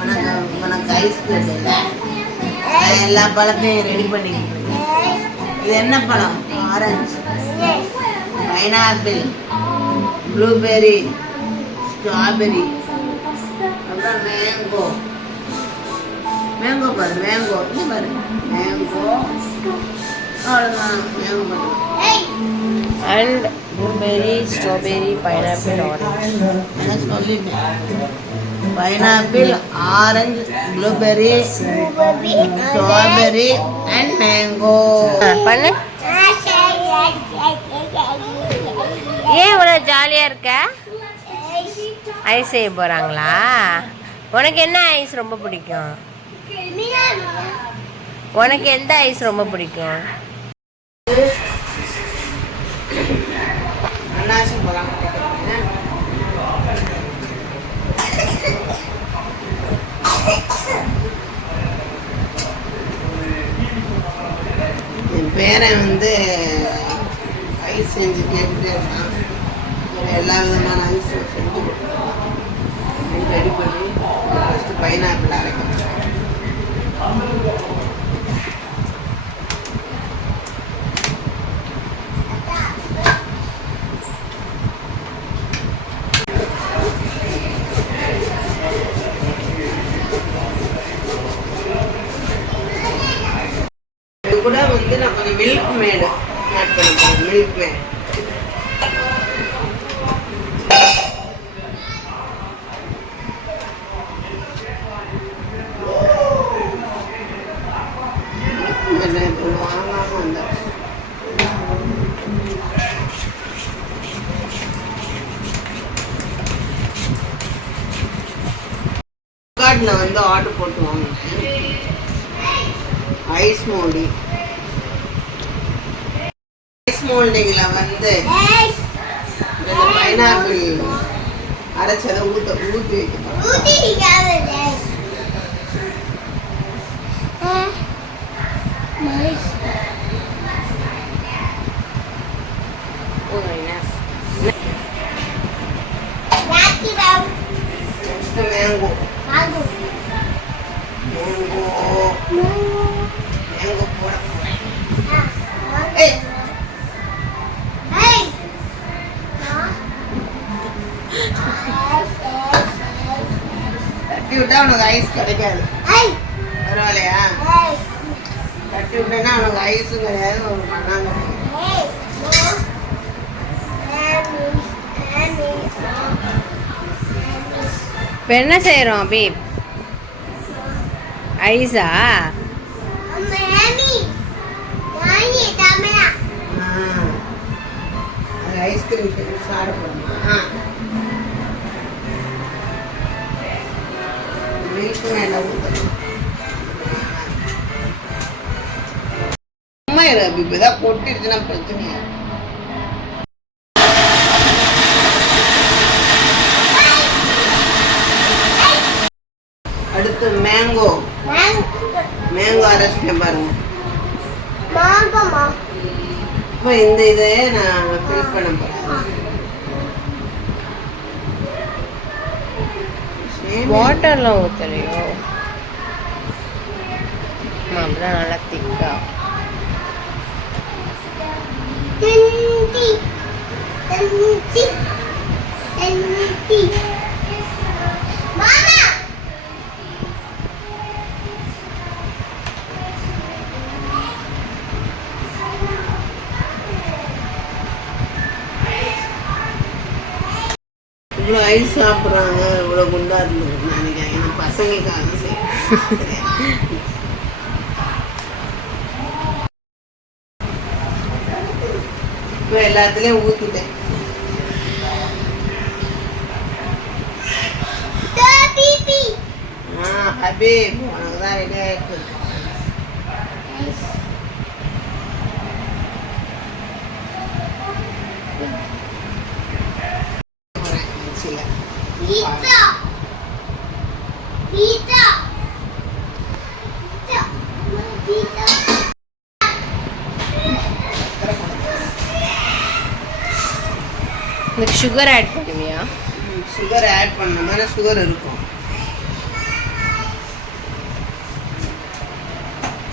உனக்கு உனக்கு ஐஸ் இல்லை, எல்லா பழத்தையும் ரெடி பண்ணிக்கிட்டு. இது என்ன பழம்? ஆரஞ்சு, பைனாப்பிள், ப்ளூபெர்ரி, ஸ்ட்ராபெரி, அப்புறம் மேங்கோ. மேங்கோ பாரு, மேங்கோ இது பாரு, மேங்கோ. அவ்வளோதான், மேங்கோ பாரு. And blueberry, strawberry, pineapple, orange. என்ன சொல்லிட்டேன்? Pineapple, orange, blueberry, strawberry and mango. பண்ணு. ஏன் இவ்வளோ ஜாலியாக இருக்க? ஐஸ் செய்ய போகிறாங்களா? உனக்கு என்ன ஐஸ் ரொம்ப பிடிக்கும்? உனக்கு எந்த ஐஸ் ரொம்ப பிடிக்கும்? அன்னாசி பழம். என் பேரன் வந்து ஐஸ் செஞ்சு கேட்டுட்டே இருக்கான். எல்லா விதமான ஐஸும் செஞ்சு ரெடி பண்ணி ஃபஸ்ட்டு பைனாப்பிள் அரைக்கணும். இது கூட வந்து நான் கொஞ்சம் மில்க் மேடு ஆட் பண்ணிக்கிறேன். மில்க் மேட் வாங்காம வந்தேன். ஃப்ளிப்கார்ட்டில் வந்து ஆர்டர் போட்டு வாங்கினேன். ஐஸ் மோல்டி. ஐஸ் மோல்டிங்கில் வந்து பைனாப்பிள் அரைச்சதை ஊற்றி வைக்கிறேன். மேங்கோ மேங்கோ மேங்கோ போட தட்டி விட்டா உனக்கு ஐஸ் கிடைக்காது. பரவாயில்லையா? தட்டி விட்டேன்னா உனக்கு ஐஸும் கிடையாது, ஒரு மண்ணாங்க கிடையாது. இப்போ என்ன செய்கிறோம் பீப்? ஐஸா? அது ஐஸ்கிரீம் சாப்பிட போகிறோமா? மில்க் மேலே ஊற்றணும். அம்மா இப்போ ஏதாவது பொட்டிருச்சுன்னா பிரச்சனையா? அடுத்து மேங்கோ. மேங்கோ அரைச்சிட்டேன் பாருங்க. இப்போ இந்த இதை நான் ஃபில் பண்ண போகிறேன். வாட்டர்லாம் ஊற்றலையோ? அப்படிதான் நல்லா திக்கா. இவ்வளோ ஐஸ் சாப்பிட்றாங்க, இவ்வளோ குண்டா இருந்தது நினைக்கிறேன். ஏன்னா பசங்களுக்காக செய்ய இப்போ எல்லாத்துலேயும் ஊற்றிட்டேன். ஹபீப் உனக்கு தான் ரெடி ஆகிட்டு. சுகர் ஆட் பண்ணுவியா? சுகர் ஆட் பண்ணோம்னா சுகர் இருக்கும்.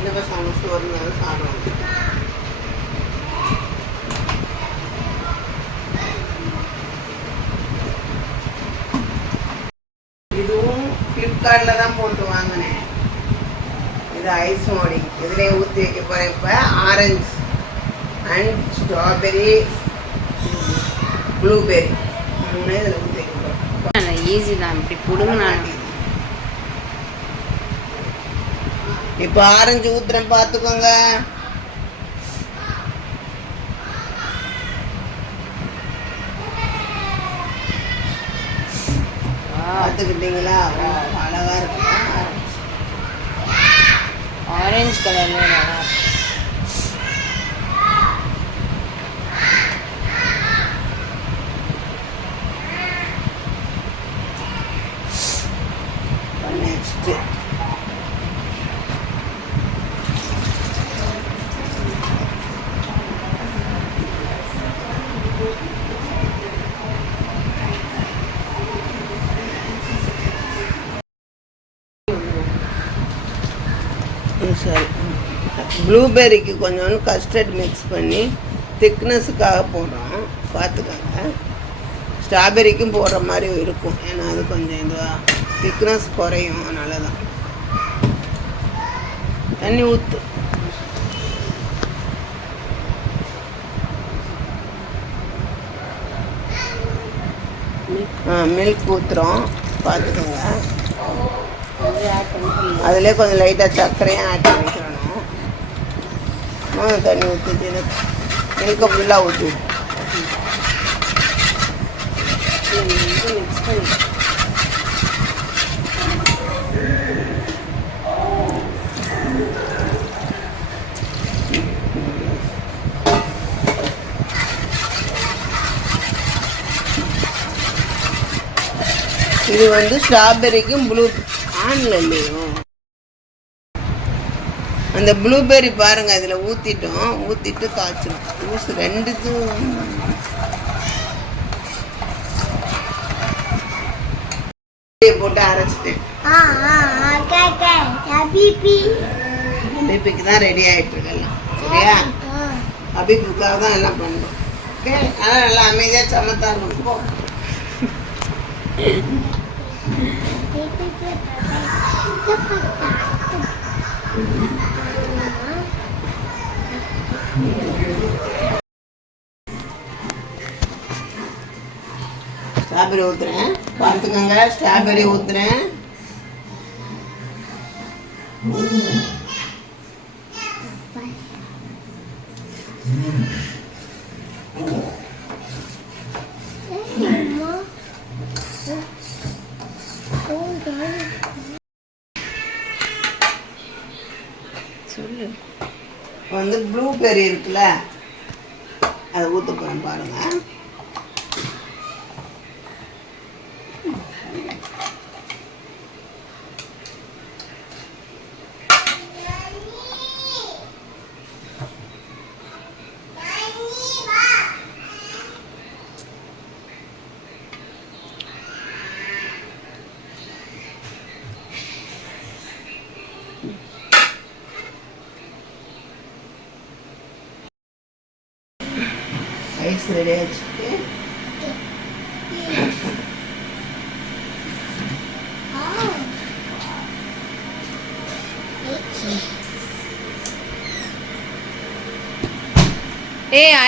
சின்ன பசங்க சோறு இருந்தாலும் சாப்பிடுவாங்க. இதுவும் ஃப்ளிப்கார்ட்டில் தான் போட்டு வாங்கினேன். இது ஐஸ் மோடி. இதுலேயே ஊற்றி வைக்க போகிறேன். இப்போ ஆரஞ்சு அண்ட் ஸ்ட்ராபெரி ப்ளூபெரி 3 இதில் ஊற்றி வைக்க போகிறேன். ஈஸி தான், இப்படி பிடுங்கினா. இப்போ ஆரஞ்சு ஊத்துறேன், பார்த்துக்கோங்க. பார்த்துக்கிட்டீங்களா? அழகா இருக்கு. ஆரஞ்சு கலர்ல நல்லா இருக்கு. நெக்ஸ்ட் சரி, ப்ளூபெர்ரிக்கு கொஞ்சோண்டு கஸ்டர்ட் மிக்ஸ் பண்ணி திக்னஸுக்காக போடுறோம், பார்த்துக்கோங்க. ஸ்ட்ராபெரிக்கும் போடுற மாதிரி இருக்கும், ஏன்னா அது கொஞ்சம் இதுவாக திக்னஸ் குறையும், அதனால தான். தண்ணி ஊற்று. மில்க் ஊற்றுறோம், பார்த்துக்கோங்க. அதிலே கொஞ்சம் லைட்டாக சர்க்கரையும் ஆட் பண்ணிக்கணும். தண்ணி ஊற்றிட்டு மில்கை ஃபுல்லாக ஊற்றி மிக்ஸ் பண்ணி இது வந்து ஸ்ட்ராபெரிக்கும் ப்ளூ ஆன்ல இல்லையோ அந்த ப்ளூபெர்ரி பாருங்க, அதில் ஊற்றிட்டோம். ஊற்றிட்டு காய்ச்சணும். ஜூஸ் ரெண்டுக்கும் போட்டு அரைச்சிட்டேன். அபிபிக்கு தான் ரெடி ஆகிட்டு இருக்கலாம். சரியா? அபிபுக்காக தான் எல்லாம் பண்ணுறோம். ஓகே, ஆனால் நல்லா அமைதியாக சமத்தா இருக்கும். ஸ்ட்ராபெரி ஊத்துறேன், பார்த்துக்கோங்க. ஸ்ட்ராபெரி ஊத்துறேன். சொல்லு. வந்து ப்ளூபெர்ரி இருக்குல்ல, அதை ஊற்ற போகிறேன் பாருங்க. ஐஸ் ரெடி ஆகிடுச்சு.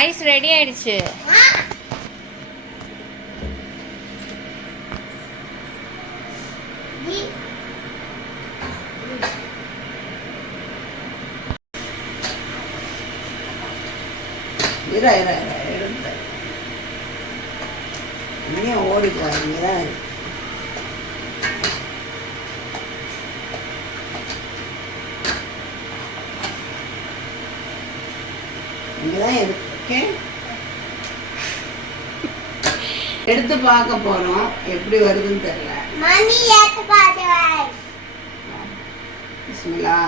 ஐஸ் ரெடி ஆயிடுச்சு. ஓடி போறீங்க. இங்கதான் இருக்கு. எடுத்து பார்க்க போறோம், எப்படி வருதுன்னு தெரியல. பிஸ்மில்லா.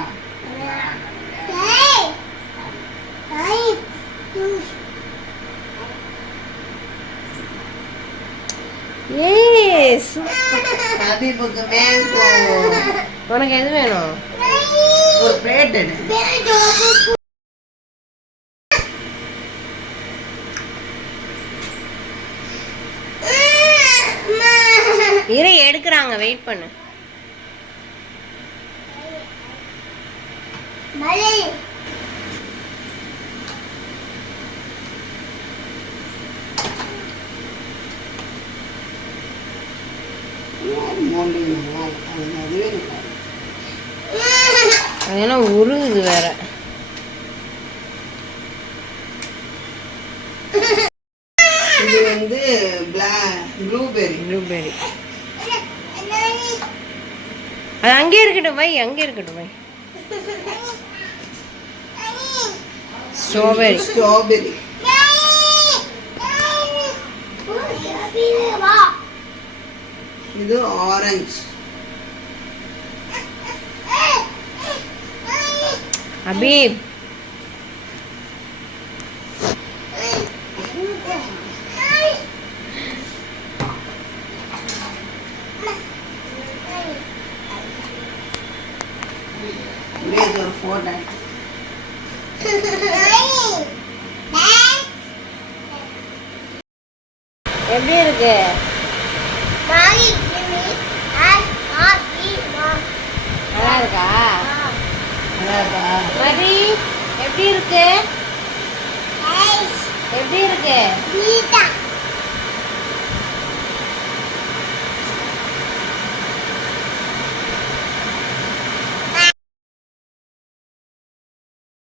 ஏஸ் ஹபீபுக்கு வேணும். உனக்கு எது வேணும்? ஒரு பிளேட் எடு. இரு எடுக்கிறாங்க, வெயிட் பண்ணு. அதெல்லாம் உருகுது வேற. இது வந்து ப்ளூபெர்ரி. ப்ளூபெர்ரி அது அங்கே இருக்கட்டும் வை, அங்கே இருக்கட்டும் வை. ஸ்ட்ராபெரி. ஸ்ட்ராபெரி. இது ஆரஞ்சு. அபீப் ஒரு போட்டோ. எப்படி இருக்கு? நல்லா இருக்கா? நல்லா இருக்கா? மதி எப்படி இருக்கு? எப்படி இருக்கு?